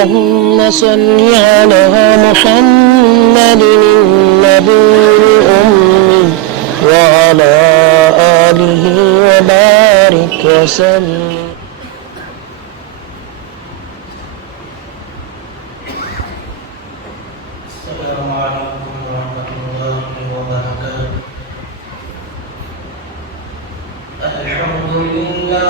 اللهم صل على محمد النبي الأمي وعلى آله وبارك وسلم. السلام عليكم ورحمة الله وبركاته. الحمد لله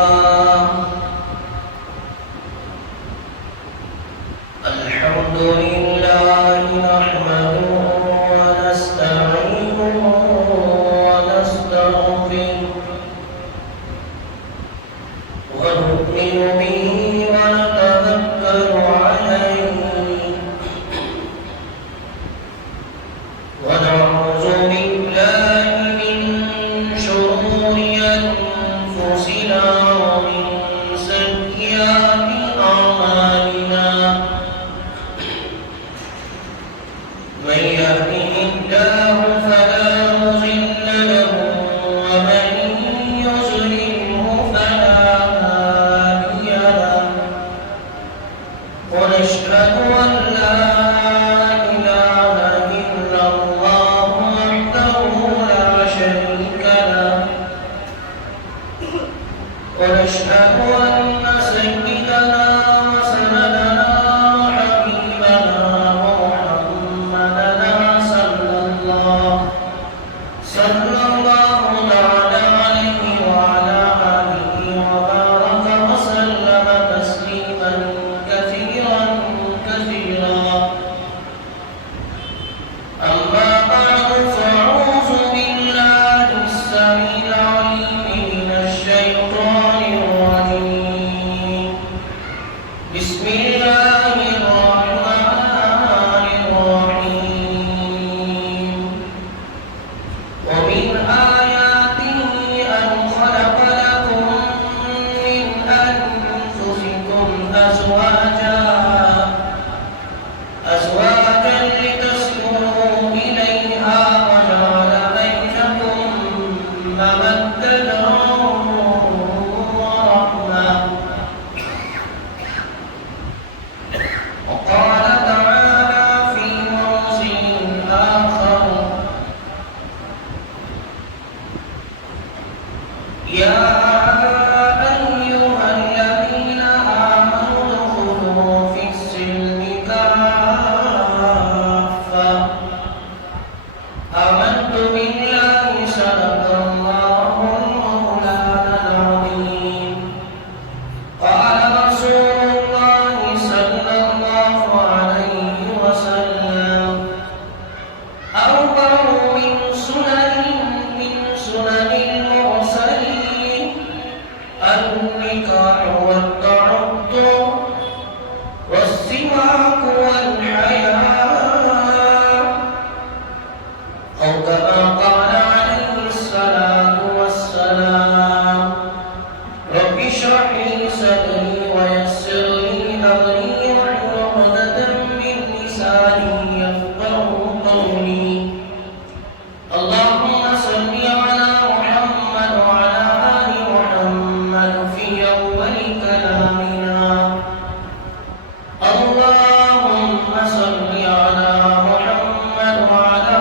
نحمده ونستعينه ونستغفره ونؤمن به ونتوكل عليه ونعوذ بالله من شرور أنفسنا ومن سيئات أعمالنا. من يهده الله فلا مضل له ومن يضلله فلا هادي له. ونشهد أن لا إله إلا الله وحده لا شريك له. ونشهد أن سيدنا وسندنا وحبيبنا ومحمدنا صلى الله تعالى عليه وعلى آله وبارك وسلم تسليما كثيرا كثيرا. أما بعد فأعوذ بالله السميع العليم من الشيطان الرجيم. بسم الله الرحمن الرحيم. ومن آياته أن خلق لكم من أنفسكم أزواجا لتسكنوا إليها وجعل بينكم مودة ورحمة. وقال تعالى في موضع آخر: يا أيها الذين آمنوا ادخلوا في السلم كافة. آمنت بالله صدق الله المولانا العظيم. قال رسول الله صلى الله عليه وسلم: أربع من سنن المرسلين: النكاح والتعدد والسواك والحياء، أو كما قال عليه الصلاة والسلام: رب اشرح لي صدري ويسر لي أمري واحلل عقدة من لساني يفقهوا قولي. اللهم صل على محمد وعلى آل محمد في أول كلامنا. اللهم صل على محمد وعلى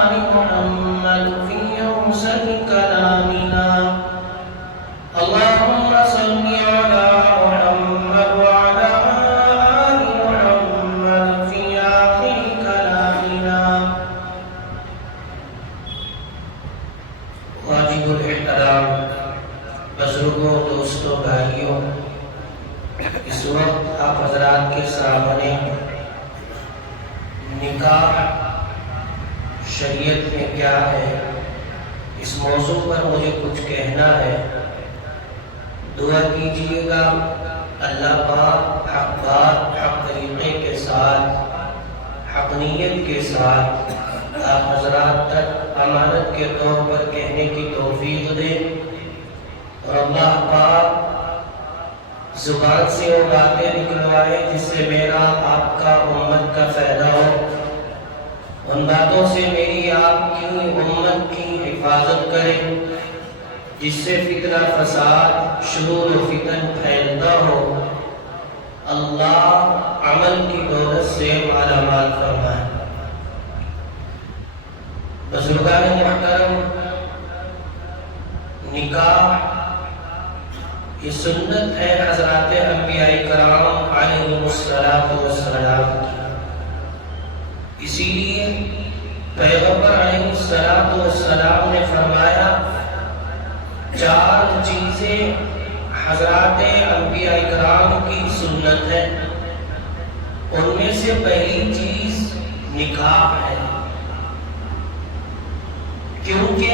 آل محمد في أوسط كلامنا. اللهم صل على محمد وعلى آل محمد في آخر كلامنا. واجب الاحترام بزرگوں، دوستوں، بھائیوں، اس وقت آپ حضرات کے سامنے نکاح شریعت میں کیا ہے، اس موضوع پر مجھے کچھ کہنا ہے. دعا کیجئے گا اللہ پاک حق بات، حق طریقے کے ساتھ، حق نیت کے ساتھ آپ حضرات تک امانت کے طور پر کہنے کی توفیق دے، اور اللہ پاک زبان سے وہ باتیں نکلوائے جس سے میرا آپ کا امت کا فائدہ ہو. ان باتوں سے میری آپ کی امت کی حفاظت کرے جس سے فتنہ فساد، شرور و فتن پھیلتا ہو. اللہ عمل کی دولت سے مالا مال فرمائے۔ بزرگان محترم، نکاح یہ سنت ہے حضرات انبیاء کرام علیہم السلام کی۔ اسی لیے پیغمبر علیہ السلام نے فرمایا 4 چیزیں حضرات انبیاء کرام کی سنت ہے، ان میں سے پہلی چیز نکاح ہے، کیونکہ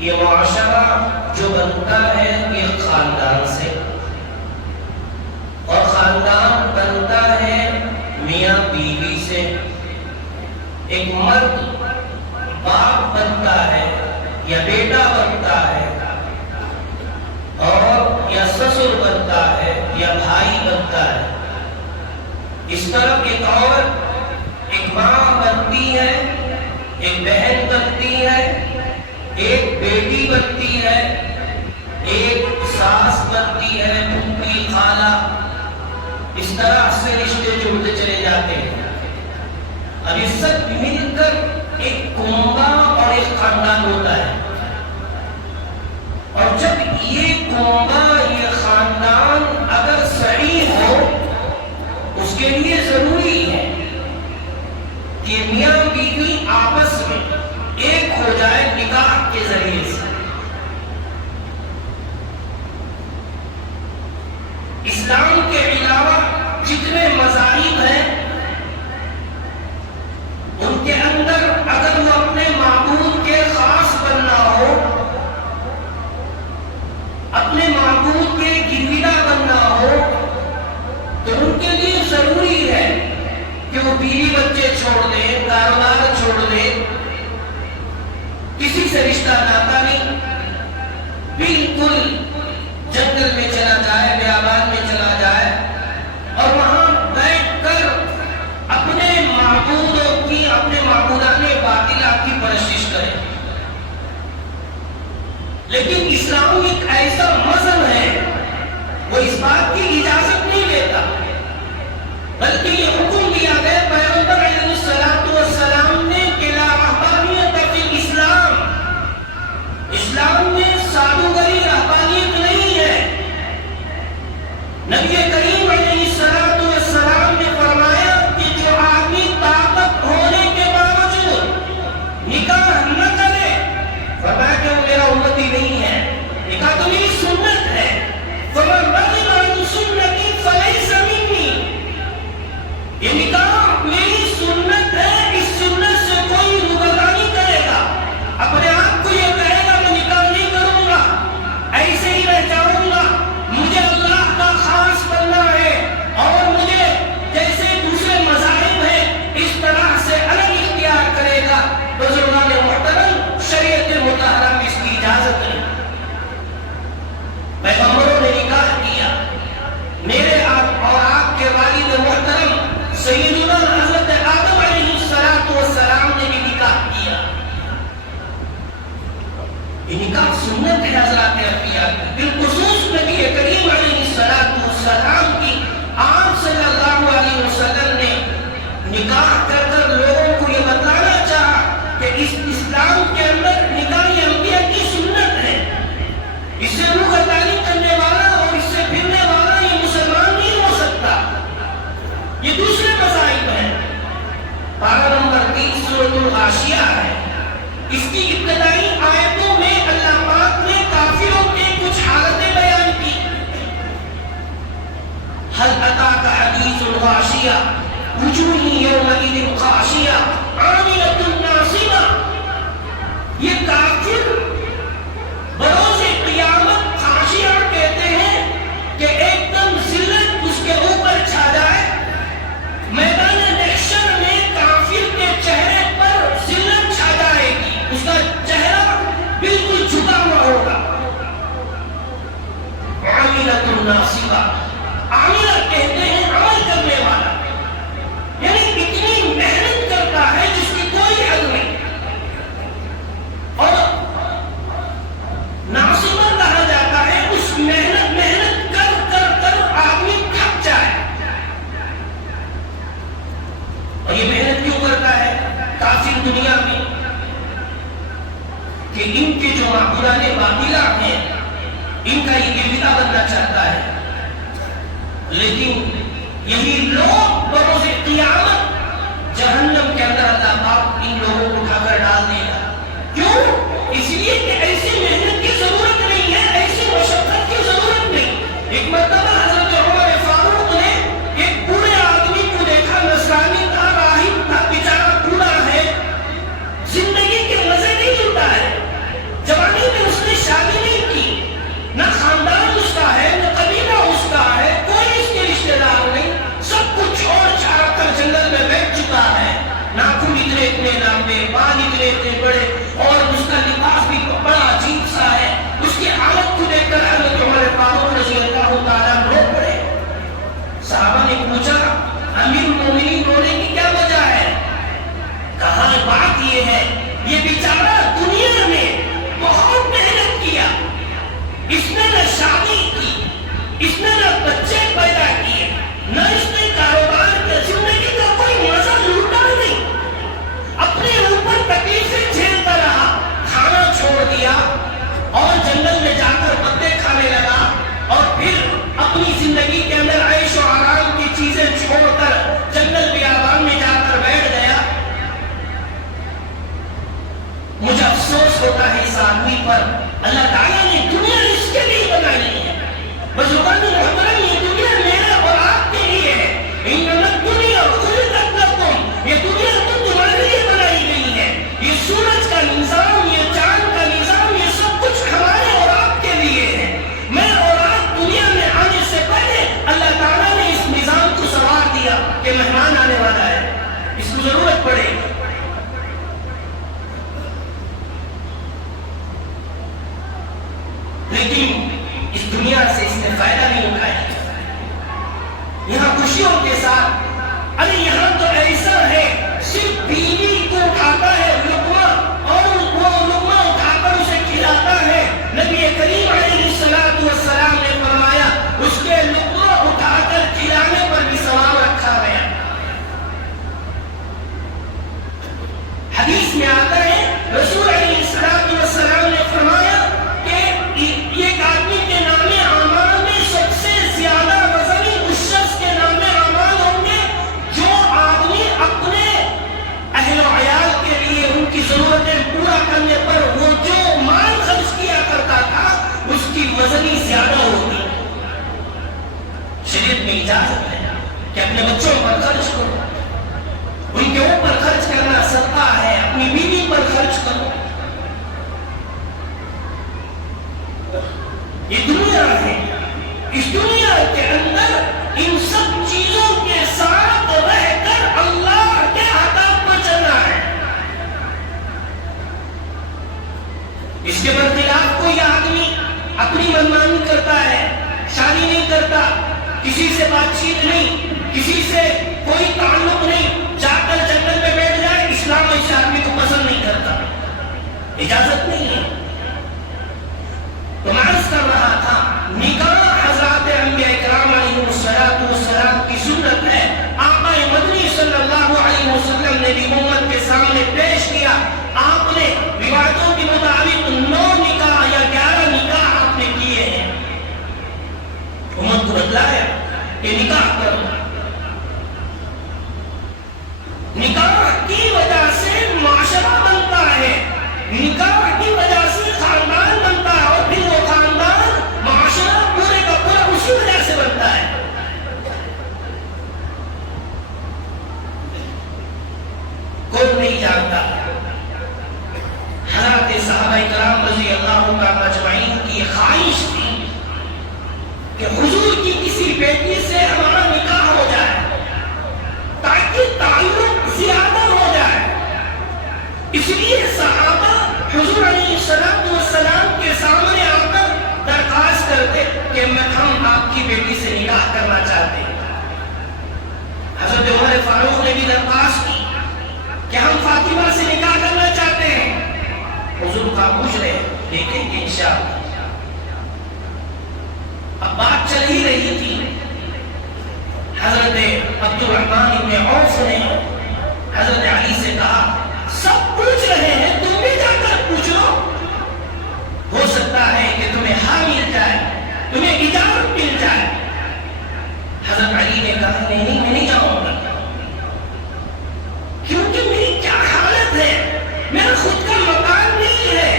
یہ معاشرہ جو بنتا ہے یہ خاندان سے، اور خاندان بنتا ہے میاں بیوی سے۔ ایک مرد باپ بنتا ہے یا بیٹا بنتا ہے، اور یا سسر بنتا ہے یا بھائی بنتا ہے۔ اس طرح ایک عورت ایک ماں بنتی ہے، ایک بہن بنتی ہے، ایک بیٹی بنتی ہے، ایک ساس بنتی ہے، پھوپھی، خالہ، اس طرح سے رشتے جڑتے چلے جاتے ہیں۔ اب یہ سب مل کر ایک کنبہ اور ایک خاندان ہوتا ہے، اور جب یہ کنبہ یہ خاندان اگر صحیح ہو، اس کے لیے ضروری ہے کہ میاں بیوی آپس میں ایک ہو جائے نکاح کے ذریعے سے۔ اسلام کے علاوہ جتنے مذاہب ہیں ان کے اندر اگر وہ اپنے معبود کے خاص بننا ہو، اپنے معبود کے گرویدہ بننا ہو، تو ان کے لیے ضروری ہے کہ وہ بیوی بچے چھوڑ دیں، کاروبار چھوڑ دیں، کسی سے رشتہ ناتا نہیں، بالکل جنگل میں چلا جائے، بیابان میں چلا جائے، اور وہاں بیٹھ کر اپنے معبودوں کی، اپنے معبودان باطلہ کی پرستش کرے۔ لیکن اسلام ایک ایسا مذہب ہے، وہ اس بات کی اجازت نہیں دیتا، بلکہ یہ حکم دیا گیا پیغمبر علیہ السلام نے کہ لا رہبانیت فی الاسلام، اسلام میں سادوگری رہبانیت نہیں ہے۔ نبی کریم علیہ السلام نے فرمایا کہ جو آدمی طاقت ہونے کے باوجود نکاح نہ کرے، فرمایا کہ وہ میرا امتی نہیں ہے، نکاح تو میری سنت ہے، فمن رغب عن سنتی فلیس منی، یہ نکاح میری سنت ہے، اس سنت سے کوئی روگردانی کرے گا، اپنے آپ کو یہ کہے گا میں نکاح نہیں کروں گا، ایسے ہی رہ جاؤں گا، مجھے اللہ کا خاص بننا ہے، اور مجھے جیسے دوسرے مذاہب ہیں اس طرح سے الگ اختیار کرے گا، بزرگان محترم شریعت مطہرہ میں اس کی اجازت نہیں۔ پیغمبروں نے نکاح کیا، میرے اور آپ کے والد محترم سیدنا حضرت آدم علیہ السلام نے بھی نکاح کیا۔ یہ نکاح سنت ہے حضرات انبیاء کی، بالخصوص نبی کریم علیہ السلام کی۔ آپ صلی اللہ علیہ وسلم نے نکاح کر کر لوگوں کو یہ بتانا چاہا کہ اس اسلام کے اندر نکاح انبیاء کی سنت ہے، اس سے روگردانی کرنے والا اور اس سے پھرنے والا یہ مسلمان نہیں ہو سکتا، یہ دوسرے مذاہب ہیں۔ پارہ نمبر 30 سورۃ الغاشیہ ہے، اس کی ابتدائی آیتوں میں اللہ پاک نے کافروں کی کچھ حالتیں بیان کی۔ هل أتاك حديث الغاشية وجوه يومئذ خاشعة عاملة ناصبة، یہ کافر بروز قیامت خاشعہ کہتے ہیں کہ ایک دم ذلت اس کے اوپر چھا جائے۔ میدان محشر میں کافر کے چہرے پر ذلت چھا جائے گی، اس کا چہرہ بالکل جھکا ہوا ہوگا۔ عاملۃ ناصبہ، عاملہ کہتے ہیں عمل کرنے والا، یعنی اتنی محنت کرتا ہے جس کی کوئی حد نہیں، اور ناصبہ کہا جاتا ہے اس محنت کر کر کر آدمی تھک کہ ان کے جو معبودان باطلہ ہیں ان کا یہ گرویدہ بننا چاہتا ہے، لیکن یہی لوگ بروز قیامت جہنم کے اندر اللہ پاک ان لوگوں کو اٹھا کر ڈال دے گا۔ کیوں؟ اس لیے کہ ایسی محنت کی ضرورت نہیں ہے، ایسی مشقت کی ضرورت نہیں۔ ایک مرتبہ حضرت عمر فاروق نے ایک بوڑھے آدمی کو دیکھا، نصرانی تھا، راہب تھا، بیچارہ بوڑھا ہے، زندگی کے مزے نہیں لوٹا ہے، جوانی میں اس نے شادی نہیں کی، نہ خاندان اس کا ہے نہ قبیلہ اس کا ہے، کوئی اس کے رشتہ دار نہیں، سب کچھ چھوڑ چھاڑ کر جنگل میں بیٹھ چکا ہے، ناخن اتنے اتنے لمبے، بال اتنے اتنے بڑے، اور اس کا لباس بھی بڑا عجیب سا ہے۔ اس کی حالت کو دیکھ کر حضرت عمر فاروق رضی اللہ تعالیٰ رو پڑے۔ صحابہ نے پوچھا امیر المومنین رونے کی کیا وجہ ہے؟ کہا بات یہ ہے یہ بیچارہ دنیا میں بہت محنت کیا، اس نے نہ شادی کی، اس نے نہ بچے پیدا کیے، نہ اس نے کاروبار کی، زندگی کا کوئی مزہ لوٹا نہیں، اپنے اوپر تکلیفیں جھیلتا رہا، کھانا چھوڑ دیا اور جنگل میں جا کر پتے کھانے لگا، اور پھر اپنی زندگی کے اندر عیش و آرام کی چیزیں چھوڑ کر جنگل بیابان میں جا کر بیٹھ گیا۔ مجھے افسوس ہوتا ہے اس آدمی پر، اللہ تعالیٰ نے دنیا اس کے لیے بنائی ہے۔ بزرگان محترم، یہ دنیا میرے اور آپ کے لیے ہے۔ انما الدنیا خلقت لکم، یہ دنیا تو تمہارے لیے بنائی گئی ہے۔ یہ سورج کا نظام، یہ چاند کا نظام، یہ سب کچھ ہمارے اور آپ کے لیے ہے۔ میں اور آپ دنیا میں آنے سے پہلے اللہ تعالیٰ نے اس نظام کو سوار دیا کہ مہمان آنے والا ہے، اس کو ضرورت پڑے گی۔ لیکن اس دنیا سے اس نے فائدہ نہیں اٹھایا۔ یہاں خوشیوں کے ساتھ، ارے یہاں تو ایسا ہے صرف بیوی کو اٹھاتا ہے لقمہ، اور وہ لقمہ اٹھا کر اسے کھلاتا ہے۔ نبی کریم علیہ السلام نے فرمایا اس کے لقمہ اٹھا کر کھلانے پر بھی ثواب رکھا گیا۔ حدیث میں آتا ہے رسول علیہ السلام نے فرمایا ایک آدمی کے نام اعمال میں سب سے زیادہ وزنی اس شخص کے نام اعمال ہوں گے جو آدمی اپنے اہل و عیال کے لیے ان کی ضرورتیں پورا کرنے پر وہ جو مال خرچ کیا کرتا تھا اس کی وزنی زیادہ ہوگی۔ شریعت میں اجازت ہے کہ اپنے بچوں پر خرچ کرو، ان کے اوپر خرچ کرنا صدقہ ہے، اپنی بیوی پر خرچ کرو۔ یہ دنیا ہے، اس دنیا کے اندر ان سب چیزوں کے ساتھ رہ کر اللہ کے آداب پر چلنا ہے۔ اس کے برخلاف کوئی آدمی اپنی منمانی کرتا ہے، شادی نہیں کرتا، کسی سے بات چیت نہیں، کسی سے کوئی تعلق نہیں، جا کر جنگل میں بیٹھ جائے، اسلام اس آدمی کو پسند نہیں کرتا، اجازت نہیں ہے۔ تو میں عرض کر رہا تھا نکاح حضرات انبیاء کرام علیہ السلام کی سنت ہے۔ آقا مدنی صلی اللہ علیہ وسلم نے بھی امت کے سامنے پیش کیا۔ آپ نے روایتوں کے مطابق 9 نکاح یا 11 نکاح آپ نے کیے ہیں۔ امت کو بتلایا کہ نکاح کرو۔ نکاح کی وجہ سے معاشرہ بنتا ہے، نکاح کی وجہ سے خاندان بنتا ہے، اور پھر وہ خاندان معاشرہ پورے کا پورا اسی وجہ سے بنتا ہے۔ کوئی نہیں جانتا حضرات صحابہ کرام رضی اللہ تعالیٰ اجمعین کی خواہش تھی کہ حضور کی کسی بیٹی سے ہمارا نکاح ہو جائے تاکہ تعلق زیادہ ہو جائے۔ اس لیے صحابہ حضور علیہ السلام کے سامنے آ کر درخواست کرتے کہ ہم آپ کی بیٹی سے نکاح کرنا چاہتے ہیں۔ حضرت عمر فاروق نے بھی درخواست کی کہ ہم فاطمہ سے نکاح کرنا چاہتے ہیں۔ حضور خاموش رہے، دیکھیں گے انشاءاللہ۔ اب بات چل ہی رہی تھی، حضرت عبد الرحمن بن عوف نے حضرت علی سے کہا سب پوچھ رہے ہیں تم بھی جا کر پوچھ لو۔ اجازت مل جائے. حضرت علی نے کہا نہیں میں نہیں جاؤں گا، کیونکہ میری کیا حالت ہے، میرا خود کا مکان نہیں ہے،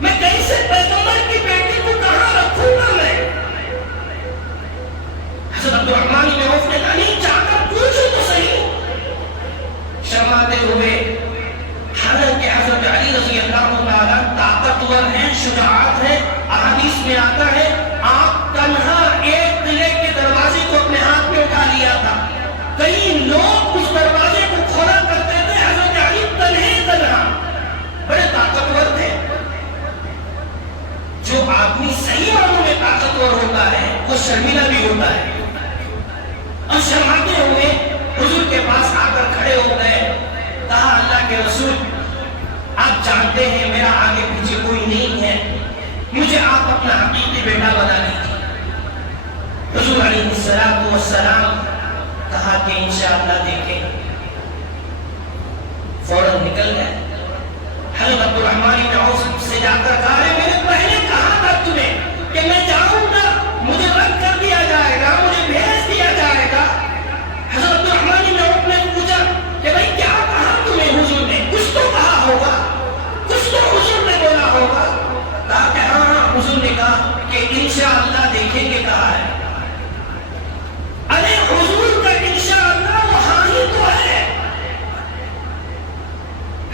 میں کیسے پیغمبر کی بیٹی کو کہاں رکھوں گا میں. حضرت عبد الرحمن بن عوف نے کہا نہیں جا کر پوچھو تو صحیح. شرماتے ہوئے، حالانکہ حضرت علی رضی اللہ تعالیٰ طاقتور ہیں، شجاعت ہے، احادیث میں آتا ہے آپ تنہا ایک قلعے کے دروازے کو اپنے ہاتھ میں اٹھا لیا تھا، کئی لوگ اس دروازے کو کھولا کرتے تھے، حضرت علی تنہا بڑے طاقتور تھے. جو آدمی صحیح معنوں میں طاقتور ہوتا ہے وہ شرمیلا بھی ہوتا ہے. اور شرماتے ہوئے حضور کے پاس آ کر کھڑے ہو گئے. کہا اللہ کے رسول آپ جانتے ہیں میرا آگے پیچھے کوئی نہیں ہے، مجھے آپ اپنا حقیقی بیٹا بنا لیجیے. حضور علیہ السلام کہا کہ انشاءاللہ دیکھیں. فوراً نکل گئے. حضرت عبد الرحمن بن عوف سے جا کر کہا میں نے پہلے کہا تھا تمہیں کہ میں جاؤں گا مجھے رد کر دیا جائے گا، مجھے بھیج دیا جائے گا. حضرت عبد الرحمن بن عوف نے پوچھا کہ بھائی کیا کہا تمہیں حضور نے، کچھ تو کہا ہوگا، کچھ تو حضور نے بولا ہوگا. کہا کہ ہاں حضور نے کہا کہ انشاءاللہ دیکھیں گے کہا ہے. ارے حضور کا انشاءاللہ وہ ہاں ہی تو ہے.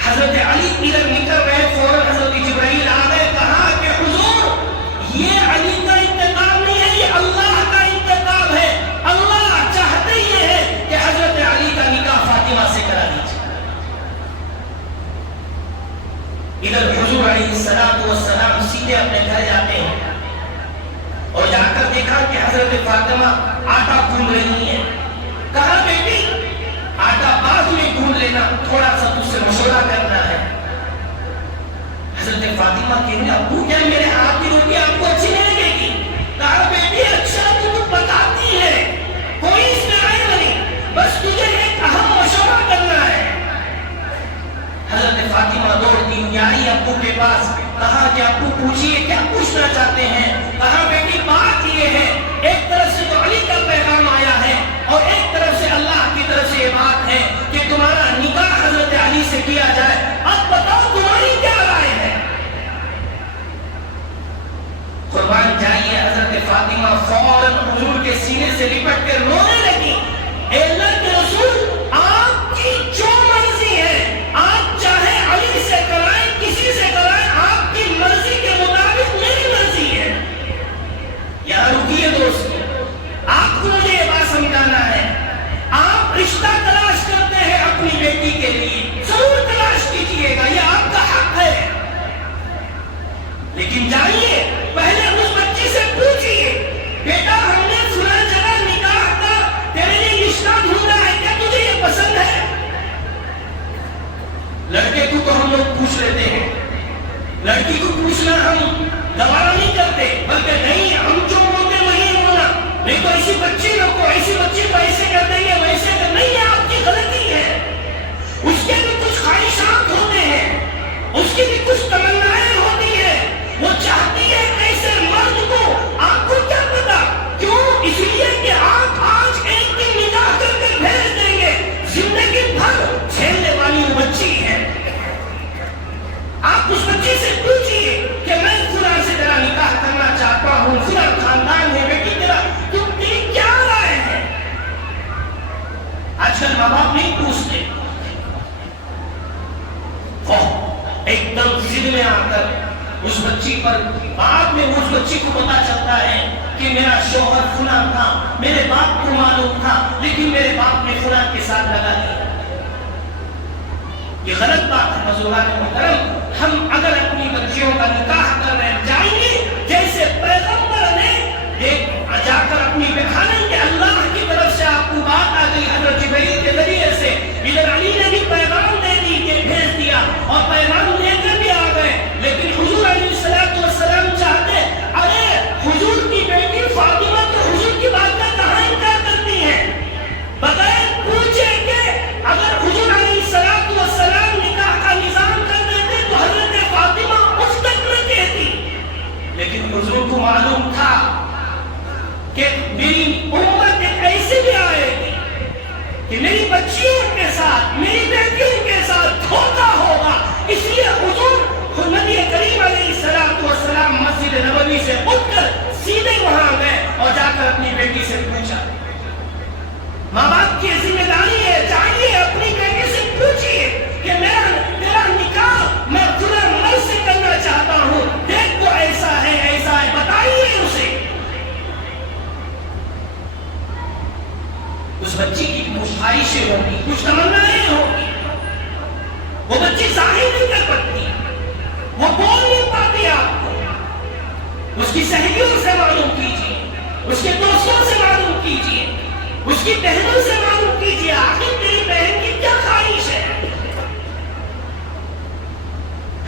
حضرت علی ادھر نکل رہے، فوراً حضرت جبرائیل آ گئے. کہا کہ حضور یہ علی کا انتقام نہیں ہے، یہ اللہ کا انتقام ہے. اللہ چاہتے یہ ہے کہ حضرت علی کا نکاح فاطمہ سے کرا دیجیے. ادھر حضور علیہ السلام سیدھے اپنے گھر جاتے ہیں اور جا کر دیکھا کہ حضرت فاطمہ آٹا گھون رہی ہیں. کہا بیٹی آٹا بعد میں گھون لینا، تھوڑا سا تجھ سے مشورہ کرنا ہے. حضرت فاطمہ کہنے ابو کیا میرے ہاتھ کی روٹی آپ کو اچھی نہیں لگے گی؟ کہا بیٹی اچھا تو بتاتی ہے، کوئی اس میں عیب نہیں، بس تجھے ایک اہم مشورہ کرنا ہے. حضرت فاطمہ دوڑتی ہوئی آئی ابو کے پاس. کہا کہ ابو پوچھئے کیا پوچھنا چاہتے ہیں؟ کہا بیٹی بات یہ ہے ایک طرف سے تو علی کا پیغام آیا ہے اور ایک طرف سے اللہ کی طرف سے یہ بات ہے کہ تمہارا نکاح حضرت علی سے کیا جائے. اب بتاؤ تمہاری کیا رائے ہے؟ قربان جائیے حضرت فاطمہ فوراً حضور کے سینے سے لپٹ کر رونے لگی. اے اللہ کے رسول آپ کی جو مرضی ہے، آپ چاہے علی سے کرائیں کسی سے کرائیں، آپ کی مرضی کے مطابق میری مرضی ہے. یہاں رکیے دوست، آپ کو مجھے یہ بات سمجھانا ہے. آپ رشتہ تلاش کرتے ہیں اپنی بیٹی کے لیے، ضرور تلاش کیجیے گا، یہ آپ کا حق ہے. لیکن جائیے پہلے اس بچی سے پوچھئے بیٹا ہم نے فلاں جگہ نکاح کا تیرے لیے رشتہ ڈھونڈا ہے، کیا تجھے یہ پسند ہے؟ لڑکے کو تو ہم لوگ پوچھ لیتے ہیں، لڑکی کو پوچھنا ہم گوارا نہیں کرتے، بلکہ نہیں ہم جو بولتے وہی ہونا. نہیں تو ایسی بچی کو ایسے کر دیں گے ویسے کر. نہیں ہے آپ کی غلطی ہے. اس کے بھی کچھ خواہشات ہوتے ہیں، اس کی بھی کچھ تمنائیں ہوتی ہیں. وہ چاہتی ہے ایسے مرد کو. آپ کو کیا پتا کیوں؟ اس لیے کہ آپ آج ایک دن نکاح کر کے بھیج دیں گے، زندگی بھر جھیلنے والی وہ بچی ہے. آپ اس بچی سے پوچھئے کہ میں فلاں سے تیرا نکاح کرنا چاہتا ہوں، فلاں خاندان ہے، بیٹی تیری کیا رائے ہے؟ آج کل ماں باپ نہیں پوچھتے، ایک دم ضد میں آ کر اس بچی پر بعد میں اس بچی کو پتا چلتا ہے کہ میرا شوہر فلاں تھا، میرے باپ کو معلوم تھا لیکن میرے باپ نے فلاں کے ساتھ لگا دیا. یہ غلط بات ہے. بزرگان محترم، ہم اگر اپنی بچیوں کا نکاح کر رہے ہیں جائیں گے جیسے پیغمبر نے جا کر اپنی بہانیں کہ اللہ کی طرف سے آپ کو بات آ گئی حضرت جبرائیل کے ذریعے سے. ادھر علی نے بھی پیغام دے دی کہ بھیج دیا اور پیغام لے کر بھی آ گئے. لیکن حضور علیہ السلام چاہتے ارے حضور کی بیٹی فاطمہ تو حضور کی بات کا کہاں انکار کرتی ہے؟ بغیر پوچھے کہ اگر حضور علیہ السلام نکاح کا نظام کر دیتے اس کے دوستوں سے معلوم کیجئے، اس کی بہنوں سے معلوم کیجئے آخر تیری بہن کی کیا خواہش ہے۔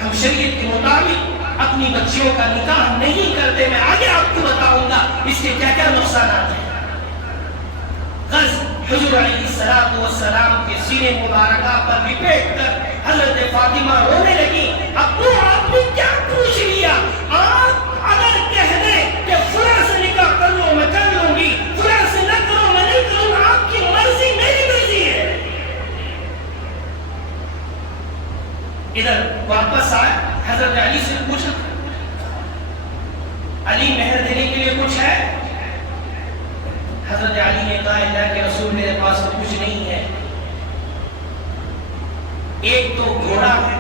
ہم شریعت کے مطابق اپنی بچیوں کا نکاح نہیں کرتے، میں آگے آپ کو بتاؤں گا اس کے کیا کیا نقصانات ہیں۔ غرض حضور علیہ السلام کے سینے مبارکہ پر لپیٹ کر حضرت فاطمہ رونے لگی، ابو آپ نے کیا پوچھ لیا؟ آپ اگر کہہ دیں کہ فلاں سے نکاح کر لو میں کر لوں گی، فلاں سے نہ کرو میں نہیں کروں گا، آپ کی مرضی میری مرضی ہے۔ ادھر واپس آئے، حضرت علی سے پوچھا، علی مہر دینے کے لیے کچھ ہے؟ حضرت علی نے کہا اللہ کے رسول میرے پاس تو کچھ نہیں ہے، ایک تو گھوڑا ہے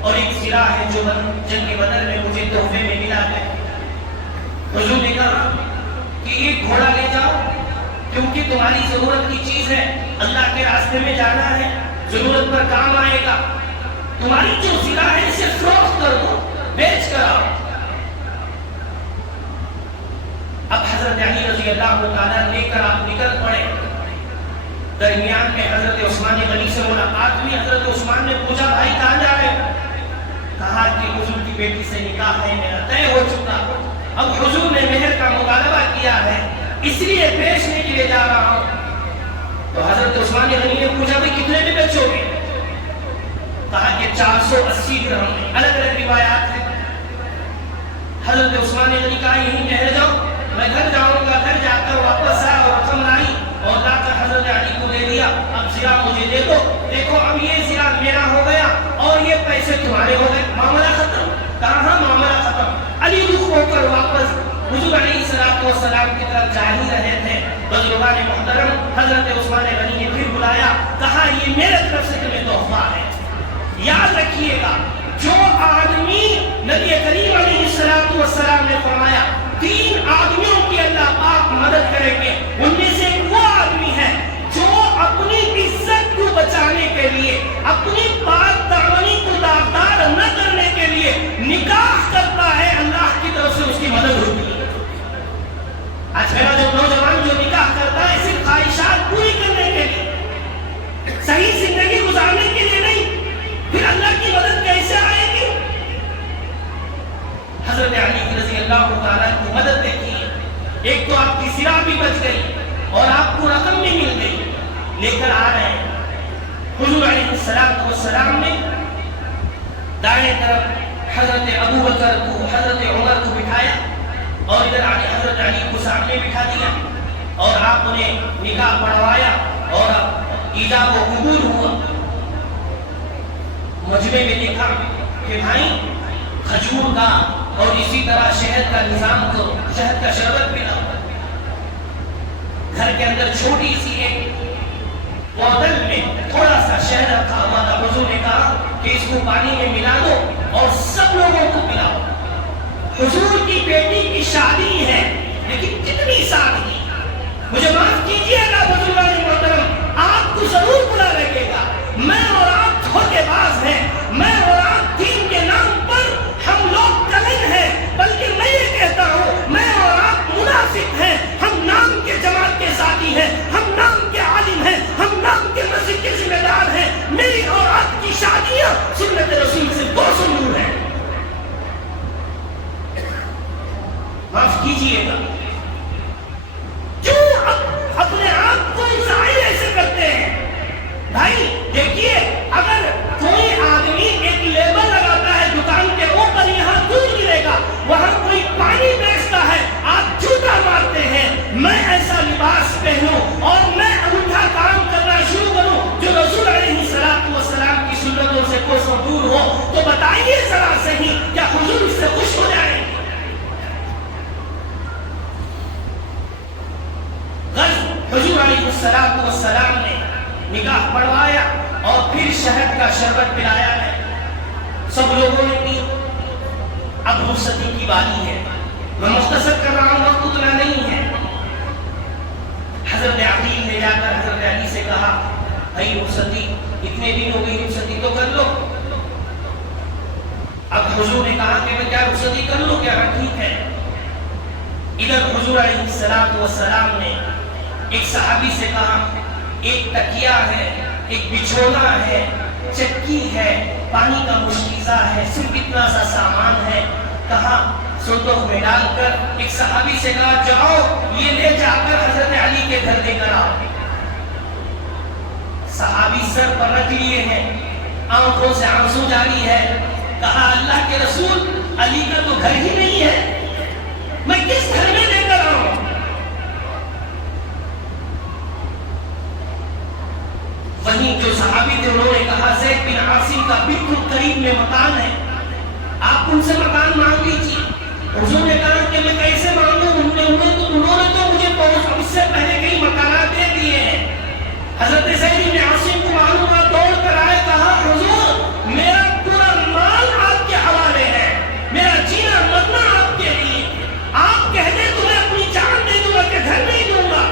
اور ایک سرا ہے جو جنگ بدر میں مجھے تحفے میں ملا ہے۔ حضور نے کہا کہ ایک گھوڑا لے جاؤ کیونکہ تمہاری ضرورت کی چیز ہے، اللہ کے راستے میں جانا ہے، ضرورت پر کام آئے گا۔ تمہاری جو سرا ہے اسے فروخت کر دو، بیچ کر آؤ۔ اب حضرت علی رضی اللہ تعالیٰ لے کر آپ نکل پڑے، درمیان میں حضرت عثمان غنی سے ملاقات ہوئی۔ حضرت عثمان نے پوچھا بھائی کہاں جا رہے ہو؟ کہا کہ حضور کی بیٹی سے نکاح ہے میرا طے ہو چکا، اب حضور نے مہر کا مطالبہ کیا ہے اس لیے بیچنے کے لیے جا رہا ہوں۔ تو حضرت عثمان غنی نے پوچھا بھائی کتنے میں بیچو گے؟ کہا کہ 480 درہم میں، الگ الگ روایات ہیں۔ حضرت عثمان غنی کہا یہیں ٹھہر جاؤ، میں گھر جاؤں گا۔ گھر جا کر واپس آیا اور رقم لائی اور لا کر حضرت علی کو دے دیا، اب زرا مجھے دے دو، دیکھو اب یہ زرا میرا ہو گیا اور یہ پیسے تمہارے ہو گئے، معاملہ ختم۔ کہاں معاملہ ختم؟ علی رخ ہو کر واپس حضور علیہ السلام کی طرف جا ہی رہے تھے، بزرگان محترم حضرت عثمان غنی نے پھر بلایا، کہا یہ میرے طرف سے تمہیں تحفہ ہے، یاد رکھیے گا جو آدمی نبی کریم علیہ السلام نے فرمایا 3 آدمیوں کی اللہ پاک مدد کریں گے، ان میں سے وہ آدمی ہے جو اپنی عزت کو بچانے کے لیے، اپنی پاک دامنی کو داغدار نہ کرنے کے لیے نکاح کرتا ہے، اللہ کی طرف سے اس کی مدد ہوتی ہے۔ آج میرا جو نوجوان جو نکاح کرتا ہے صرف خواہشات پوری کرنے کے لیے، صحیح زندگی گزارنے کے لیے نہیں، پھر اللہ کی مدد کیسے آئے گی؟ حضرت علی رضی اللہ تعالیٰ کی مدد دیکھیے، ایک تو آپ کی سرا بھی بچ گئی اور آپ کو رقم بھی مل گئی، لے کر آ رہے ہیں۔ حضور علیہ السلام نے دائیں طرف حضرت ابو بکر کو، حضرت عمر کو بٹھایا اور ادھر آگے حضرت علی کو سامنے بٹھا دیا اور آپ نے نکاح پڑھوایا اور ایجاب و قبول ہوا۔ مجمع میں دیکھا کہ بھائی کھجور کا اور اسی طرح شہد کا نظام کرو، شہد کا شربت پلاؤ۔ گھر کے اندر چھوٹی سی ایک بوتل میں تھوڑا سا شہد رکھا ہوا تھا، حضور نے کہا کہ اس کو پانی میں ملا دو اور سب لوگوں کو پلاؤ۔ حضور کی بیٹی کی شادی ہے لیکن کتنی سادگی، مجھے معاف کیجیے گا بزرگان محترم، آپ کو ضرور برا لگے گا، میں اور آپ دھوکے باز ہیں، میں اور آپ دین کے نام پر ہم لوگ کلن ہیں، بلکہ میں یہ کہتا ہوں میں اور آپ منافق ہیں، ہم نام کے جماعت کے ساتھی ہیں، ہم نام کے عالم ہیں، ہم نام کے مسجد کے ذمہ دار ہیں، میری اور آپ کی شادیاں سنت رسول سے 200 دور ہیں۔ معاف کیجیے گا، کیوں اپنے آپ کو ظاہر ایسے کرتے ہیں؟ بھائی دیکھیے، اگر کوئی آدمی ایک لیبل لگاتا ہے دکان کے اوپر یہاں دودھ ملے گا، وہاں کوئی پانی بیچتا ہے، آپ جھوٹا مارتے ہیں، میں ایسا لباس پہنوں اور میں انوکھا کام کرنا شروع کروں جو رسول علیہ السلام کی سنتوں سے کوسوں دور ہو، تو بتائیے ذرا صحیح کیا حضور اس سے خوش ہو جائیں؟ حضور علیہ السلام نے نکاح پڑھوایا اور پھر شہد کا شربت پلایا ہے، سب لوگوں نے پی۔ اب رخصتی کی باری ہے، میں مختصر کر رہا ہوں، وقت اتنا نہیں ہے۔ حضرت عقیل نے جا کر حضرت علی سے کہا بھائی رخصتی اتنے دن ہو گئی، رخصتی تو کر لو۔ اب حضور نے کہا کہ میں کیا رخصتی کر لوں کیا؟ ٹھیک ہے۔ ادھر حضور علیہ السلام نے ایک صحابی سے کہا ایک تکیہ ہے، ایک بچھونا ہے، چکی ہے، پانی کا مشکیزہ ہے، صرف اتنا سا سامان ہے. کہا صندوق میں ڈال کر ایک صحابی سے کہا جاؤ یہ لے جا کر حضرت علی کے گھر دے کر آؤ. صحابی سر پر رکھ لیے ہیں، آنکھوں سے آنسو جاری ہے. کہا اللہ کے رسول علی کا تو گھر ہی نہیں ہے، میں کس گھر میں لے کر آؤں؟ وہیں جو صحابی تھے انہوں نے کہا زید بن عاصم کا بالکل قریب میں مکان ہے، آپ ان سے مکان مانگ لیجیے. حضور نے کہا کہ میں کیسے مانگوں، انہوں نے تو مجھے اس سے پہلے کئی مکانات دے دیے ہیں. حضرت زید بن عاصم کو معلوم ہوا، دوڑ کر آئے، کہا حضور میرا پورا مال آپ کے حوالے ہے، میرا جینا مرنا آپ کے لیے، آپ کہہ دیں تو میں اپنی جان دے دوں گا کہ گھر نہیں دوں گا.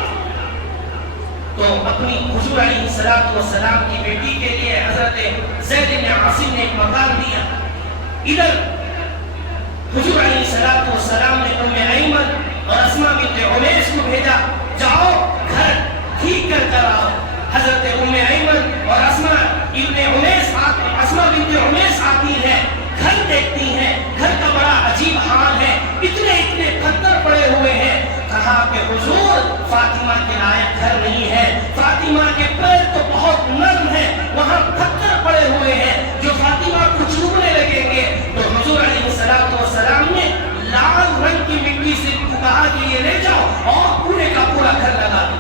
تو اپنی حضور علیہ السلام کی بیٹی کے لیے حضرت زید بن عاصم نے ایک مکان دیا. ادھر حضور علیہ السلام نے ام ایمن اور اسماء بنت عمیس کو بھیجا، جاؤ گھر ٹھیک کر آؤ. حضرت ام ایمن اور اسماء بنت عمیس آتی ہے، گھر دیکھتی ہیں، گھر کا بڑا عجیب حال ہے، اتنے پتھر پڑے ہوئے ہیں. کہا کہ حضور فاطمہ کے لائق گھر نہیں ہے، فاطمہ کے پیر تو بہت نرم ہیں، وہاں پتھر پڑے ہوئے ہیں جو فاطمہ کو چوبنے لگیں گے. تو حضور علیہ السلام نے لال رنگ کی مٹی سے کہا کہ یہ لے جاؤ اور پورے کا پورا گھر لگا دو.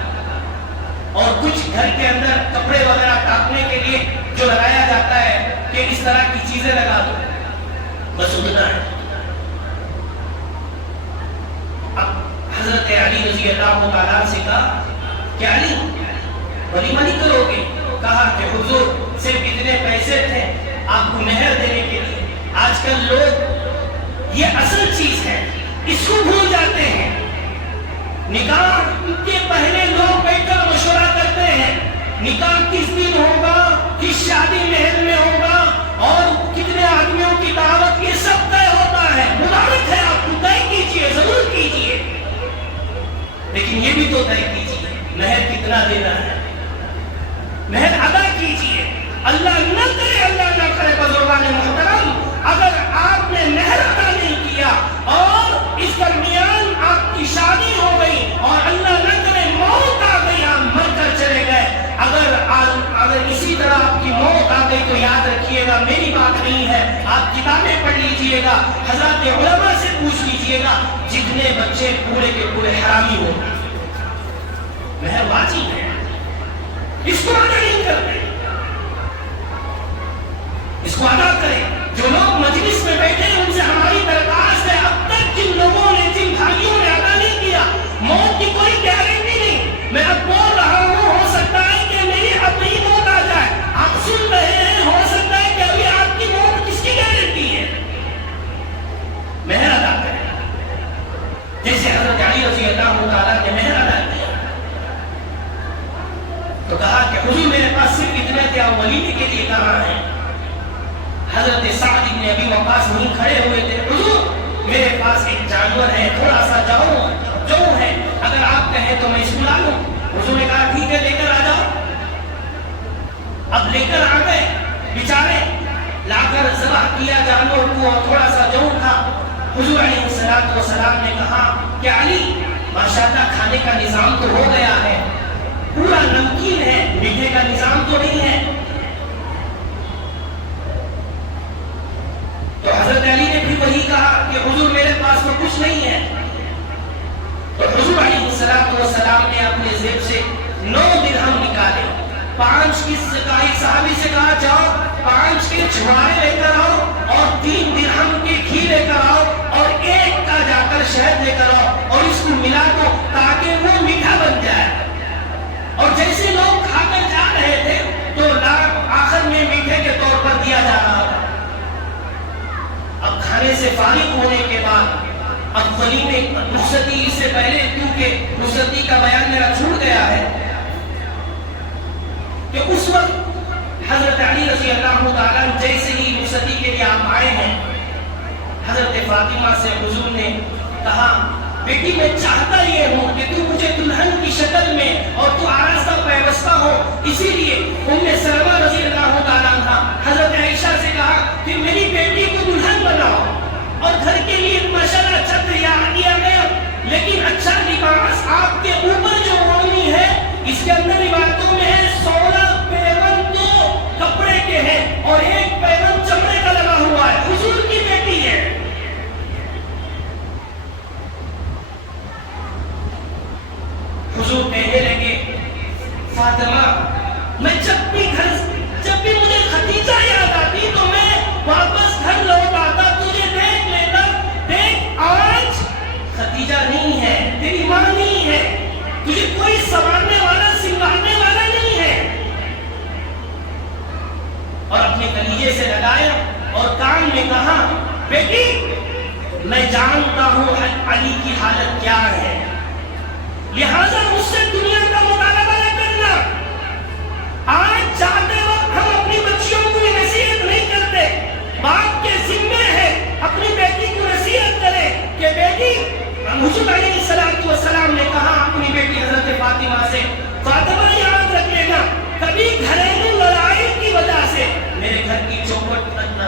اور کچھ گھر کے اندر کپڑے وغیرہ ٹاپنے کے لیے جو لگایا جاتا ہے کہ اس طرح کی چیزیں لگا دو، بس اتنا ہے. اب حضرت علی رضی اللہ تعالیٰ سے کہا کہ علی ولیمہ نہیں کرو گے؟ کہا کہ حضور صرف اتنے پیسے تھے آپ کو مہر دینے کے لیے. آج کل لوگ یہ اصل چیز ہے اس کو بھول جاتے ہیں. نکاح کے پہلے لوگ بیٹھ کر مشورہ کرتے ہیں، نکاح کس دن ہوگا، کس شادی محل میں ہوگا اور کتنے آدمیوں کی دعوت، یہ سب طے ہوتا ہے. مبارک ہے، آپ کو طے کیجئے، ضرور کیجئے، لیکن یہ بھی تو طے کیجئے مہر کتنا دینا ہے، مہر ادا کیجئے. اللہ نہ کرے، اللہ نہ کرے بزرگان محترم، اگر آپ نے مہر ادا نہیں کیا اور اس درمیان آپ کی شادی ہو گئی اور اللہ نہ کرے موت آ گئی، آپ مر کر چلے گئے، اگر اسی طرح آپ کی موت آ گئی تو یاد رکھیے گا میری بات نہیں ہے، آپ کتابیں پڑھ لیجئے گا، حضرات علماء سے پوچھ لیجئے گا، جتنے بچے پورے کے پورے حرامی ہو مہر واجب ہے، اس کو ادا نہیں کرتے، اس کو ادا کریں. جو لوگ مجلس میں بیٹھے ہیں ان سے ہماری درخواست ہے، اب تک جن لوگوں نے، جن بھائیوں نے ادا نہیں کیا، موت کی کوئی گارنٹی نہیں. میں اب بول رہا ہوں، ہو سکتا ہے کہ میری اب ہی موت آ جائے، آپ سن رہے ہیں، ہو سکتا ہے کہ ابھی آپ کی موت، کس کی گارنٹی ہے؟ مہر ادا کریں جیسے حضرت علی رضی اللہ تعالیٰ نے مہر ادا کیا. تو کہا کہ حضور میرے پاس صرف اتنے تھے، آپ ولیمے کے لیے کہاں ہیں؟ حضرت سعد بن ابی وقاص وہیں کھڑے ہوئے تھے. حضور میرے پاس ایک جانور ہے، تھوڑا سا جو ہے، اگر آپ کہیں تو میں اس کو لا لوں. حضور نے کہا ٹھیک ہے، لے کر آ جاؤ. اب لے کر آ گئے بیچارے، لا کر ذبح کیا جانور کو اور تھوڑا سا جو تھا. حضور علیہ السلام نے کہا کہ علی ماشاءاللہ کھانے کا نظام تو ہو گیا ہے، پورا نمکین ہے، میٹھے کا نظام تو نہیں ہے. تو حضرت علی نے بھی وہی کہا کہ حضور میرے پاس تو کچھ نہیں ہے. تو حضور علیہ السلام نے اپنے جیب سے 9 درہم نکالے، 5 کی ایک صحابی سے کہا جاؤ 5 کے چھوارے لے کر آؤ اور 3 درہم کے گھی لے کر آؤ اور 1 کا جا کر شہد لے کر آؤ اور اس کو ملا دو تاکہ وہ میٹھا بن جائے. اور جیسے لوگ کھا کر جا رہے تھے تو آخر میں میٹھے کے طور پر دیا جا رہا تھا. اب کھانے سے فارغ ہونے کے بعد اب ولیمے رخصتی سے پہلے، کیونکہ رخصتی کا بیان میرا چھوٹ گیا ہے، کہ اس وقت حضرت علی رضی اللہ تعالیٰ جیسے ہی رخصتی کے لیے آپ آئے ہیں، حضرت فاطمہ سے حضور نے کہا بیٹی میں چاہتا یہ ہوں کہ تو مجھے دلہن کی شکل میں اور تو آراستہ پیوستہ ہو. اسی لیے ام سلمہ رضی اللہ تعالیٰ عنہ حضرت عائشہ سے کہا کہ میری بیٹی کو دلہن بناؤ. اور گھر کے لیے ماشاءاللہ اچھا تیار کیا گیا، لیکن اچھا لباس آپ کے اوپر جو اوڑھنی ہے اس کے اندر روایتوں میں ہے 16 پیون تو کپڑے کے ہیں اور 1 پیون چمڑے کا لگا ہوا ہے. حضور کی بیٹی ہے. حضور کہنے لگے فاطمہ میں جب بھی مجھے خدیجہ یاد آتی تو میں واپس گھر لوٹ آتا، تجھے دیکھ لیتا. دیکھ آج خدیجہ نہیں ہے، تیری ماں نہیں ہے، تجھے کوئی سنوارنے والا سنگارنے والا نہیں ہے. اور اپنے کلیجے سے لگایا اور کان میں کہا بیٹی میں جانتا ہوں علی کی حالت کیا ہے، لہذا مجھ سے دنیا کا مطالبہ نہ کرنا. آج جاتے وقت ہم اپنی بچیوں کو نصیحت نہیں کرتے، باپ کے ذمے ہے اپنی بیٹی کو نصیحت کرے کہ بیٹی، حضور علیہ السلام نے کہا اپنی بیٹی حضرت فاطمہ سے، فاطمہ یاد رکھ لینا کبھی گھریلو لڑائی کی وجہ سے میرے گھر کی چوکھٹ رکھنا.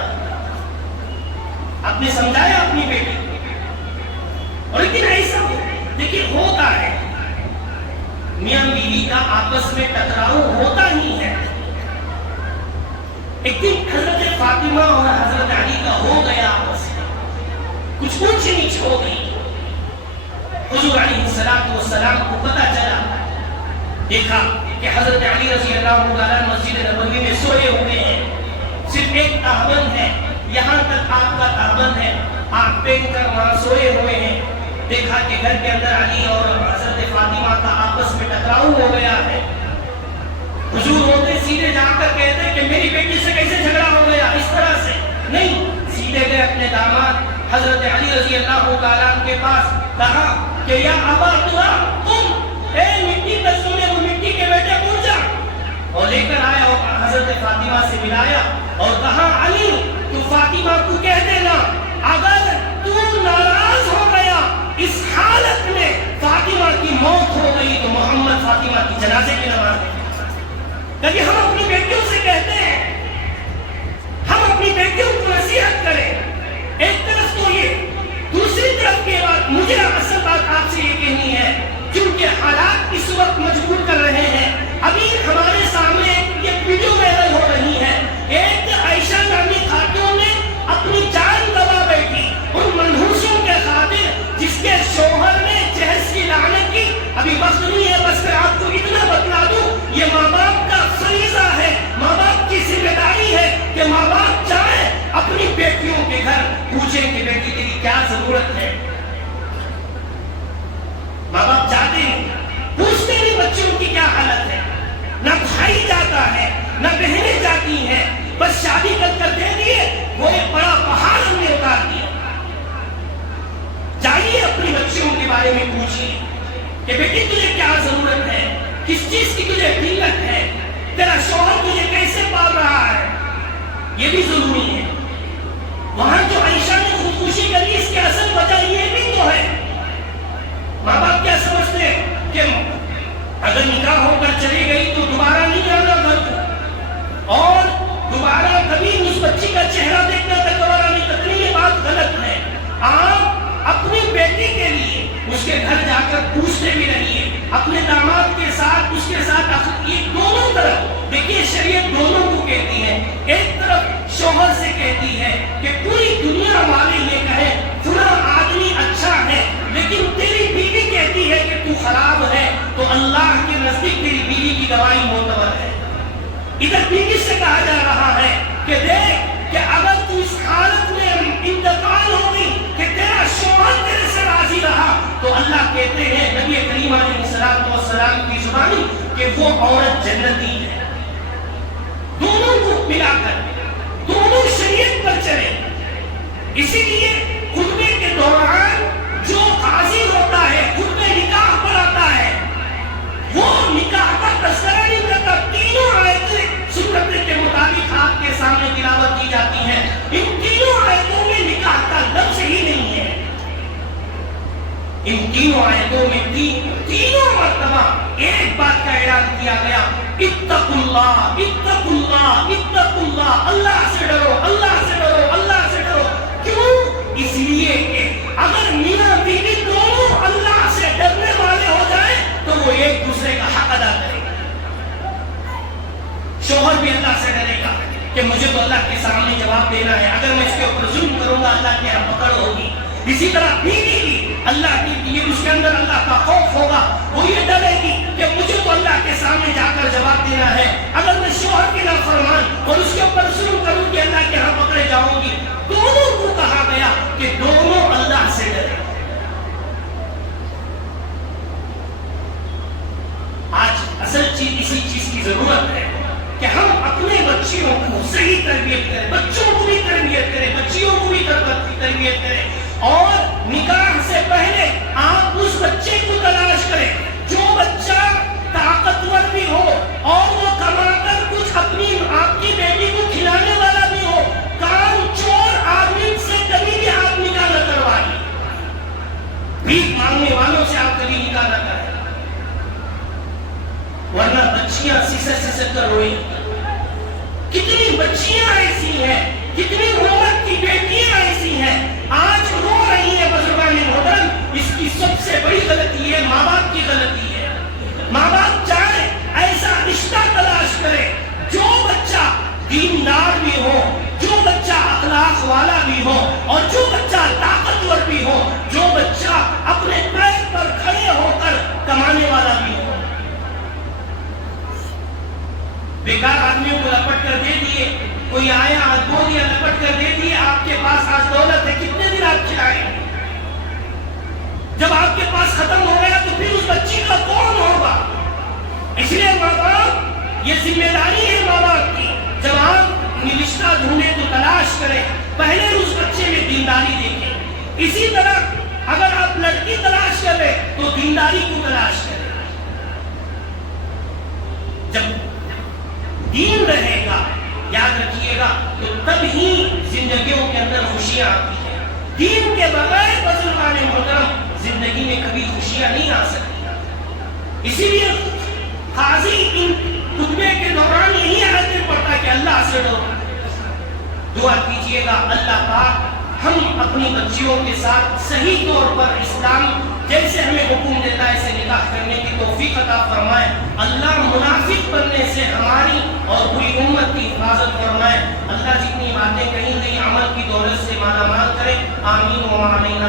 آپ نے سمجھایا اپنی بیٹی کو. اور لیکن ایسا دیکھیے ہوتا ہے، میاں بیوی کا آپس میں ٹکراؤ ہوتا ہی ہے. ایک دن حضرت فاطمہ اور حضرت علی کا ہو گیا آپس میں، کچھ اونچ نیچ ہو گئی. حضور علیہ السلام کو پتہ چلا، دیکھا کہ حضرت علی رضی اللہ عنہ مسجد نبوی میں سوئے ہوئے ہیں، صرف ایک تہبند ہے، یہاں تک آپ کا تہبند ہے، آپ پہن کر وہاں سوئے ہوئے ہیں. دیکھا کہ گھر کے اندر علی اور حضرت فاطمہ کا آپس میں ٹکراؤ ہو گیا ہے. حضور ہوتے سیدھے جا کر کہتے کہ میری بیٹی سے کیسے جھگڑا ہو گیا، اس طرح سے نہیں. سیدھے گئے اپنے داماد حضرت علی رضی اللہ تعالیٰ کے پاس، کہا کہ یا ابا تم اے مٹی کا سونے وہ مٹی کے بیٹے پہنچ جا. اور لے کر آیا اور حضرت فاطمہ سے ملایا اور کہا علی تو فاطمہ کو کہہ دینا اگر تو ناراض ہو گیا اس حالت میں فاطمہ کی موت ہو گئی تو محمد فاطمہ کی جنازے کی نماز ہے. کبھی ہم اپنی بیٹیوں سے کہتے ہیں، ہم اپنی بیٹیوں کو نصیحت کریں. ایک طرف تو یہ، دوسری طرف کی بات مجھے اصل بات آپ سے یہ کہنی ہے، کیونکہ حالات اس وقت مجبور کر رہے ہیں. ابھی ہمارے سامنے یہ ویڈیو وائرل ہو رہی ہے، ایک عائشہ نامی خاتون نے اپنی جان گوا بیٹھی ان منحوسوں کے خاطر جس کے شوہر نے جہیز کی لعنت کی. ابھی وقت نہیں ہے، بس میں آپ کو اتنا بتلا دوں، یہ ماں باپ کا فریضہ ہے، ماں باپ کی ذمہ داری ہے کہ ماں باپ جائیں اپنی بیٹیوں کے گھر، پوچھیں کہ بیٹی تیری کیا ضرورت ہے. ماں باپ جاتے ہیں، پوچھتے نہیں بچوں کی کیا حالت ہے. نہ بھائی جاتا ہے، نہ بہنیں جاتی ہیں، بس شادی کر دے دیے، وہ ایک بڑا پہاڑ ہم نے اتار دیا. جائیے اپنی بچیوں کے بارے میں پوچھیے کہ بیٹی تجھے کیا ضرورت ہے، کس چیز کی تجھے قلت ہے، تیرا شوہر تجھے کیسے پال رہا ہے. یہ بھی ضروری ہے. وہاں جو عائشہ نے خودکشی کری اس کی اصل وجہ یہ بھی تو ہے. ماں باپ کیا سمجھتے ہیں کہ اگر نکاح ہو کر چلی گئی تو دوبارہ نہیں آنا گھر کو، اور دوبارہ کبھی اس بچی کا چہرہ دیکھنا تک دوبارہ نہیں کرنا. یہ بات غلط ہے. آپ اپنی بیٹی کے لیے اس کے گھر جا کر پوچھتے بھی رہیے، اپنے داماد کے ساتھ اس کے ساتھ. یہ دونوں طرف دیکھیے، شریعت دونوں کو کہتی ہے. ایک طرف شوہر سے کہتی ہے کہ پوری دنیا والے یہ کہیں فلاں آدمی اچھا ہے، لیکن تیری بیوی کہتی ہے کہ تو خراب ہے، تو اللہ کے نزدیک تیری بیوی کی گواہی معتبر ہے. ادھر بیوی سے کہا جا رہا ہے کہ دیکھ کہ اگر تو اس حالت میں انتقال ہو گئی کہ تیرا شوہر تیرے سے راضی رہا تو اللہ کہتے ہیں نبی کریم علیہ السلام کی زبانی کہ وہ عورت جنتی ہے. دونوں کو ملا کر دونوں شریعت پر چلے. اسی لیے خطبے کے دوران جو قاضی ہوتا ہے، خطبے نکاح پڑھاتا ہے، وہ نکاح کا تذکرہ نہیں کرتا. تینوں آیتیں سنت کے مطابق آپ کے سامنے تلاوت کی جاتی ہیں. ان تینوں آیتوں میں نکاح کا لفظ ہی نہیں ہے. ان تینوں آیتوں میں تینوں مرتبہ ایک بات کا اعلان کیا گیا، اتقوا اللہ اتقوا اللہ اتقوا اللہ، اللہ سے ڈرو اللہ سے ڈرو اللہ سے ڈرو۔ کیوں؟ اس لیے کہ اگر میاں بیوی دونوں اللہ سے ڈرنے والے ہو جائیں تو وہ ایک دوسرے کا حق ادا کریں گے۔ شوہر بھی اللہ سے ڈرے گا کہ مجھے تو اللہ کے سامنے جواب دینا ہے، اگر میں اس کے اوپر ظلم کروں گا اللہ کی پکڑ ہوگی۔ اسی طرح بیوی بھی اللہ کے لیے اس کے اندر اللہ کا خوف ہوگا، وہ یہ ڈرے گی کہ مجھے تو اللہ کے سامنے جا کر جواب دینا ہے، اگر میں شوہر کی نافرمان اور اس کے اوپر ظلم کروں کہ اللہ کے ہاں پکڑے جاؤں گی۔ دونوں کو کہا گیا کہ دونوں اللہ سے ڈرے۔ آج اصل چیز اسی چیز کی ضرورت ہے کہ ہم اپنے بچیوں کو صحیح تربیت کریں، بچوں کو بھی تربیت کریں، بچیوں کو بھی تربیت کریں، اور نکاح سے پہلے آپ اس بچے کو تلاش کریں جو بچہ طاقتور بھی ہو اور وہ کما کر کچھ اپنی آپ کی بیٹی کو کھلانے والا بھی ہو۔ کام چور آدمی سے کبھی بھی آپ نکاح نہ کروائیں، بھیک مانگنے والوں سے آپ کبھی نکاح نہ کریں، ورنہ بچیاں سسر کر روئیں۔ کتنی بچیاں ایسی ہیں، کتنی عورت کی بیٹیاں ایسی ہیں آج رو رہی ہیں بزرگان محترم۔ اس کی سب سے بڑی غلطی ہے ماں باپ کی غلطی ہے۔ ماں باپ چاہے ایسا رشتہ تلاش کرے جو بچہ دیندار بھی ہو، جو بچہ اخلاق والا بھی ہو، اور جو بچہ طاقتور بھی ہو، جو بچہ اپنے پیر پر کھڑے ہو کر کمانے والا بھی ہو۔ بیکار آدمیوں کو لپٹ کر دے دیے، کوئی آیا آج بول دیا لپٹ کر دے دیے، آپ کے پاس آج دولت ہے، کتنے دن آپ کھلائیں؟ جب آپ کے پاس ختم ہو گیا تو پھر اس بچی کا کون ہوگا؟ اس لیے ماں باپ، یہ ذمہ داری ہے ماں باپ کی، جب آپ رشتہ ڈھونڈیں تو تلاش کریں، پہلے اس بچے میں دینداری دیکھیں۔ اسی طرح اگر آپ لڑکی تلاش کریں تو دینداری کو تلاش کریں۔ جب دین رہے گا، یاد رکھیے گا، تو تب ہی زندگیوں کے اندر خوشیاں آتی ہیں۔ دین کے بغیر بزرگان محترم زندگی میں کبھی خوشیاں نہیں آ سکتی۔ اسی لیے قاضی ان خطبے کے دوران یہی آیتیں پڑھتا ہے کہ اللہ سے ڈرو۔ دعا کیجئے گا اللہ پاک ہم اپنی بچیوں کے ساتھ صحیح طور پر اسلام جیسے ہمیں حکم دیتا ہے اسے نکاح کرنے کی توفیق عطا فرمائے۔ اللہ منافق بننے سے ہماری اور پوری امت کی حفاظت فرمائے۔ اللہ جتنی باتیں کہیں گئی عمل کی دولت سے مالا مال کرے۔ آمین و علینا